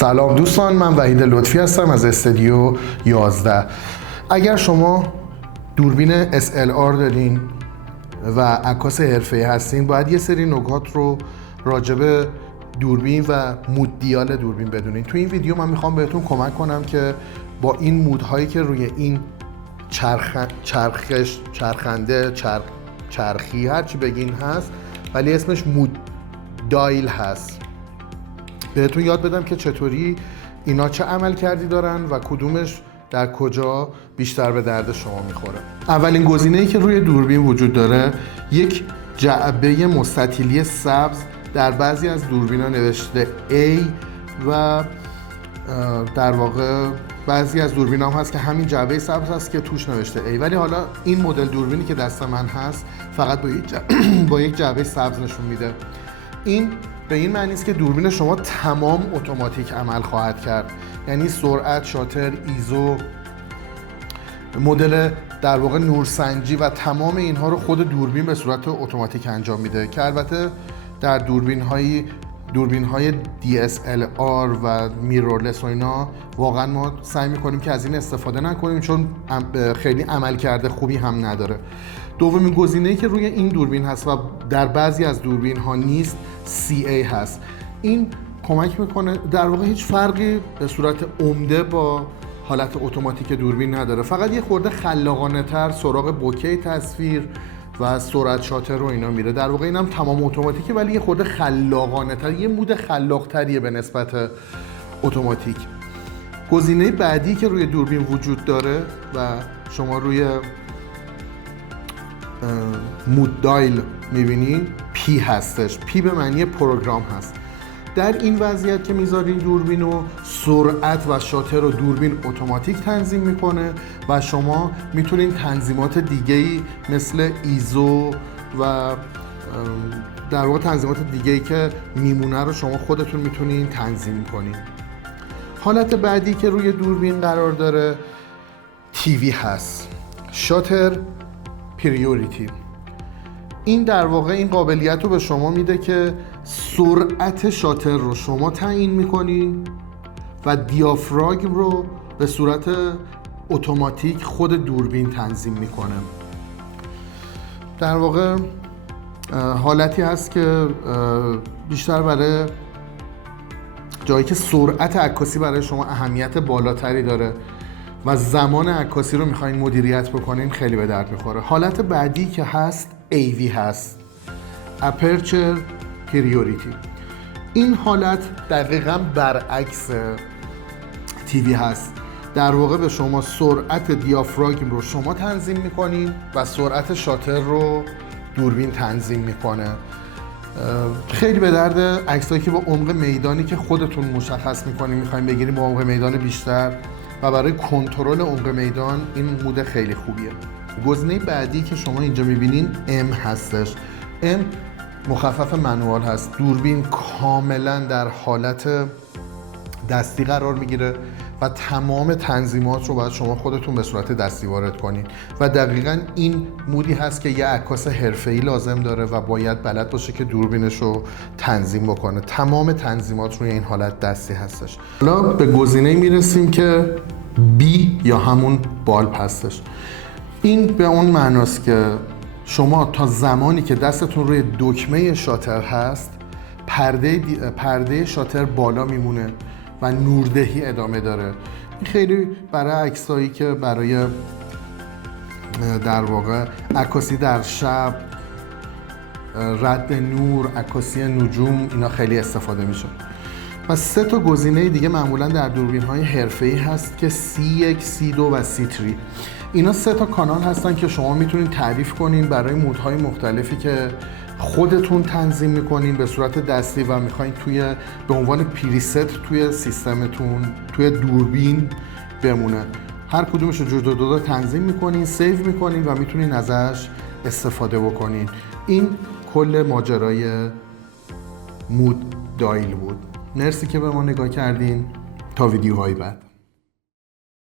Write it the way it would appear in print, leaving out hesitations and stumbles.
سلام دوستان، من وحید لطفی هستم از استودیو 11. اگر شما دوربین SLR دارین و عکاس حرفه‌ای هستین، باید یه سری نکات رو راجع به دوربین و مود دیال دوربین بدونین. تو این ویدیو من میخوام بهتون کمک کنم که با این مودهایی که روی این چرخی هرچی بگین هست، ولی اسمش مود دایل هست، بهتون یاد بدم که چطوری اینا چه عمل کردی دارن و کدومش در کجا بیشتر به درد شما میخوره. اولین گزینه‌ای که روی دوربین وجود داره یک جعبه مستطیلی سبز، در بعضی از دوربینا نوشته A و در واقع بعضی از دوربینا هم هست که همین جعبه سبز هست که توش نوشته A، ولی حالا این مدل دوربینی که دست من هست فقط با یک جعبه سبز نشون میده. این به این معنی است که دوربین شما تمام اتوماتیک عمل خواهد کرد، یعنی سرعت، شاتر، ایزو، مدل در واقع نورسنجی و تمام اینها رو خود دوربین به صورت اتوماتیک انجام میده، که البته در دوربین های DSLR و میرورلس و اینا واقعا ما سعی میکنیم که از این استفاده نکنیم، چون خیلی عملکرد خوبی هم نداره. دومین گزینه‌ای که روی این دوربین هست و در بعضی از دوربین ها نیست CA هست. این کمک میکنه، در واقع هیچ فرقی به صورت عمده با حالت اتوماتیک دوربین نداره، فقط یه خورده خلاقانه تر سراغ بوکه تصویر و سرعت شاتر رو اینا میره. در واقع اینم تمام اتوماتیکه ولی یه خورده خلاقانه تر، یه مود خلاق تریه به نسبت اتوماتیک. گزینه بعدی که روی دوربین وجود داره و شما روی مود دایل میبینین P هستش. P به معنی پروگرام هست. در این وضعیت که میذارین دوربین رو، سرعت و شاتر رو دوربین اتوماتیک تنظیم میکنه و شما میتونین تنظیمات دیگه‌ای مثل ایزو و در واقع تنظیمات دیگه‌ای که میمونه رو شما خودتون میتونین تنظیم کنین. حالت بعدی که روی دوربین قرار داره TV هست، شاتر پریوریتی. این در واقع این قابلیت رو به شما میده که سرعت شاتر رو شما تعیین میکنین و دیافراگم رو به صورت اتوماتیک خود دوربین تنظیم میکنه. در واقع حالتی هست که بیشتر برای جایی که سرعت عکاسی برای شما اهمیت بالاتری داره و زمان عکاسی رو میخواین مدیریت بکنین خیلی به درد میخوره. حالت بعدی که هست AV هست، Aperture Priority. این حالت دقیقاً برعکس TV هست. در واقع به شما سرعت دیافراگم رو شما تنظیم میکنین و سرعت شاتر رو دوربین تنظیم میکنه. خیلی به درد عکسایی که با عمق میدانی که خودتون مشخص میکنین میخواین بگیریم با عمق میدان بیشتر و برای کنترل عمق میدان این مود خیلی خوبیه. گزینه بعدی که شما اینجا میبینین M هستش. M مخفف منوال هست. دوربین کاملا در حالت دستی قرار میگیره و تمام تنظیمات رو باید شما خودتون به صورت دستی وارد کنین و دقیقاً این مودی هست که یه عکاس حرفه‌ای لازم داره و باید بلد باشه که دوربینش رو تنظیم بکنه. تمام تنظیمات روی این حالت دستی هستش. حالا به گزینه میرسیم که B یا همون بالب هستش. این به اون معناست که شما تا زمانی که دستتون روی دکمه شاتر هست، پرده شاتر بالا میمونه و نوردهی ادامه داره. این خیلی برای عکسایی که برای در واقع عکاسی در شب، رد نور، عکاسی نجوم، اینا خیلی استفاده میشه. و 3 تا گزینه دیگه معمولا در دوربین‌های حرفه‌ای هست که C1، C2 و C3. اینا 3 تا کانال هستن که شما میتونین تعریف کنین برای مودهای مختلفی که خودتون تنظیم میکنین به صورت دستی و میخواین به عنوان پریست توی سیستمتون، توی دوربین بمونه. هر کدومش رو جدا تنظیم میکنین، سیو میکنین و میتونین ازش استفاده بکنین. این کل ماجرای مود دایل بود. مرسی که به ما نگاه کردین. تا ویدیوهای بعد.